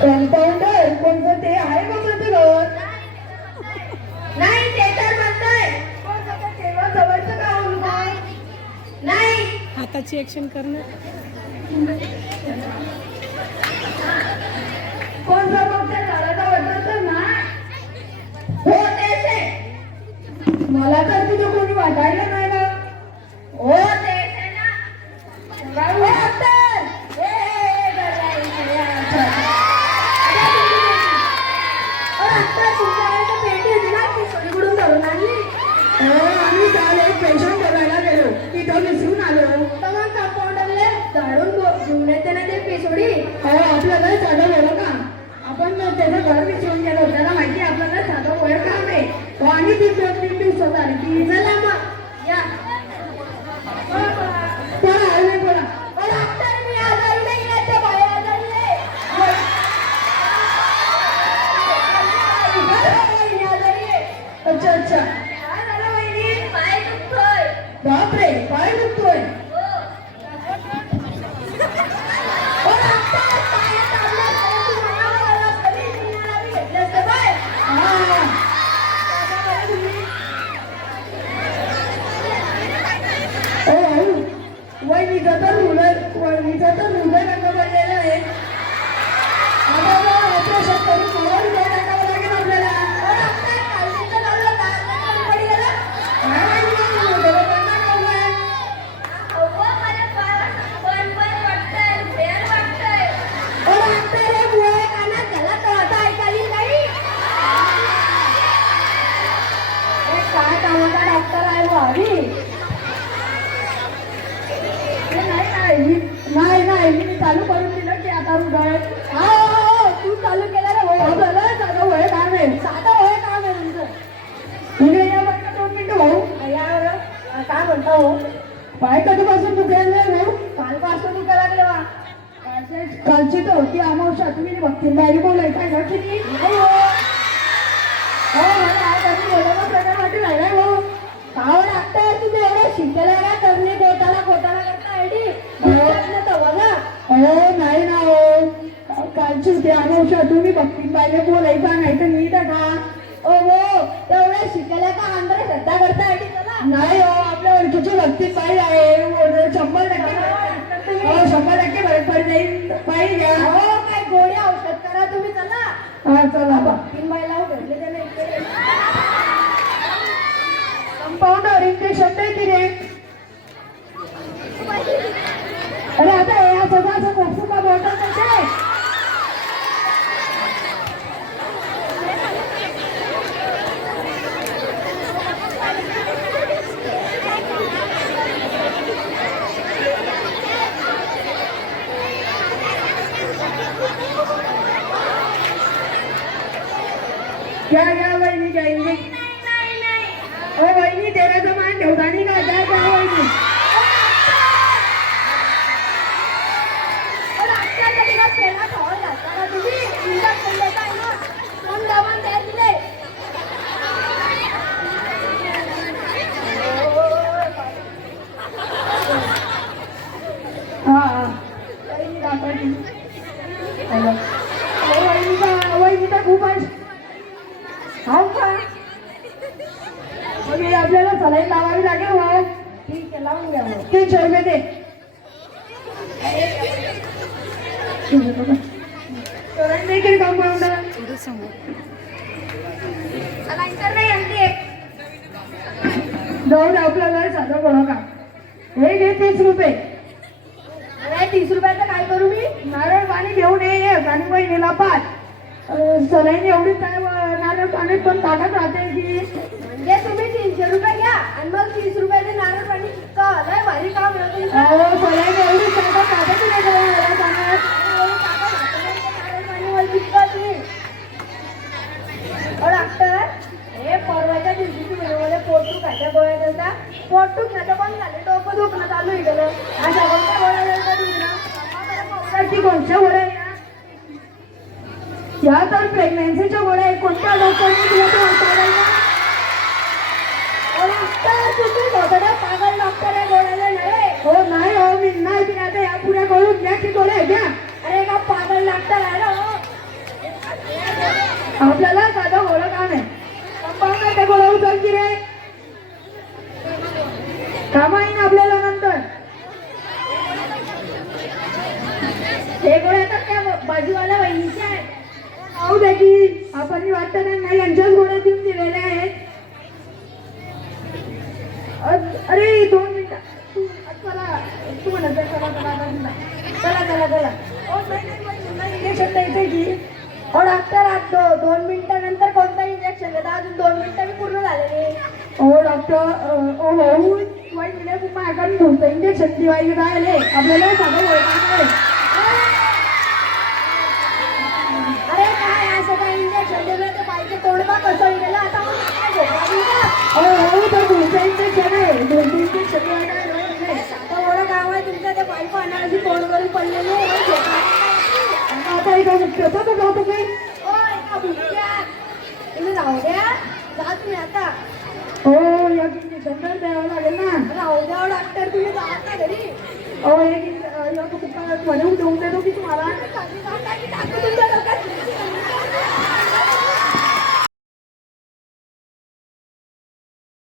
Compounder कोणतं ते आहे का घर नाही ते तर म्हणतोय जवळचं का नाही. हाताची ऍक्शन करणं मग त्याचं घर विसरून गेलो. त्याला माहिती आहे आपल्याला साधं वेळ काम आहे हो आणि ती दोन तीन दिवसात आली. ती चला मग या. ते. वहिनी आजारी आहे. अच्छा अच्छा. बापरे पाय दुखतोय. चालू करून दिलं की आता हृदय हा तू चालू केलं रे होय झालं साधं होय काम आहे साधं होय काम आहे तुमचं. इकडे या बरं दोन मिनिटं भाऊ. या काय म्हणता हो? पाय कधीपासून दुखायला नाही भाऊ? कालपासून दुखायला लागले वा कालची तर होती अमावस्या तुम्ही बघतील बाई बोलायचं आहे ना की नाही? हो. हो मला बघा हो नाही ना हो. कालची होती अमावस्या तुम्ही बघतील पाहिजे बोलायचा नाही तर नीट का ओ हो तेवढं शिकायला का अंदर श्रद्धा करता चला नाही हो आपल्या ओळखीची भक्ती पाहिजे आहे. हो, शंभर टक्के हो शंभर टक्के भरत पाहिजे घ्या. हो काय गोळी औषध करा तुम्ही चला. हा चला. बा तीन बायला भेटले इकडे कंपाऊंडर इंजेक्शन की रे. अरे आता Catedrada yeah. É? मग हे आपल्याला सलाईन लावावी लागेल हो. ठीक आहे लावून घ्या मग. तीनशे रुपये दे. देखील कंपाऊंडर थोडं समोर. सलाईन तर नाही आणली जाऊ दे आपल्याला साधं बघा का. हे घे तीस रुपये. अरे तीस रुपयाचं काय करू मी? नारळ पाणी घेऊन ये आणि बहिणीला पाच सलाईन एवढी काय नारळ पाणी पण ताकद राहते की म्हणजे तुम्ही तीनशे रुपये घ्या आणि मग तीस रुपयाचे नारळ पाणी चिक्का लय भारी काम सलाईन एवढी ताकद राहते की नाही पाण्यात? डॉक्टर हे परवाच्या दिवशी पोट दुखायच्या गोळ्या देता. पोट दुखण्याचं पण झाले डोकं दुखणं चालू आहे गेलं अशा कोणत्या गोळ्या देता तुम्ही ना? पावसाची कोणत्या गोळ्या आहे या तर प्रेग्नेन्सीच्या गोळ्या कोणत्या डॉक्टरने तुला ते उतारायला पागल डॉक्टर आहे. गोळ्याला हो नाही हो मी नाही आता या पुढे घ्या की गोळ्या घ्या. अरे का पागल डॉक्टर आहे ना हो. आपल्याला साधा गोळा का नाही? गोळा उतर की रे. यांच्याच देऊन दिलेले आहेत. अ- अरे दोन मिनिटं. तू चला तू म्हणत जा, चला चला चला चला चला. चला नाही इंजेक्शन द्यायचंय की. ओ डॉक्टर आज दोन मिनिटानंतर कोणतं इंजेक्शन देता? अजून दोन मिनिटं मी पूर्ण झालेले हो डॉक्टर अ, ओ हो वाईट मिळे तुम्ही ऐकून इंजेक्शन दिवाळी राहिले आपल्याला साधं ओळखा करून पडलेले का? आता एका जातो ओ एका मुख्या तुम्ही राहू द्या. जा तुम्ही आता. हो एक इंजेक्शन द्यावं लागेल ना. राहू द्या डॉक्टर तुम्ही जा आता घरी. अहो एक म्हणून देऊन देतो की तुम्हाला.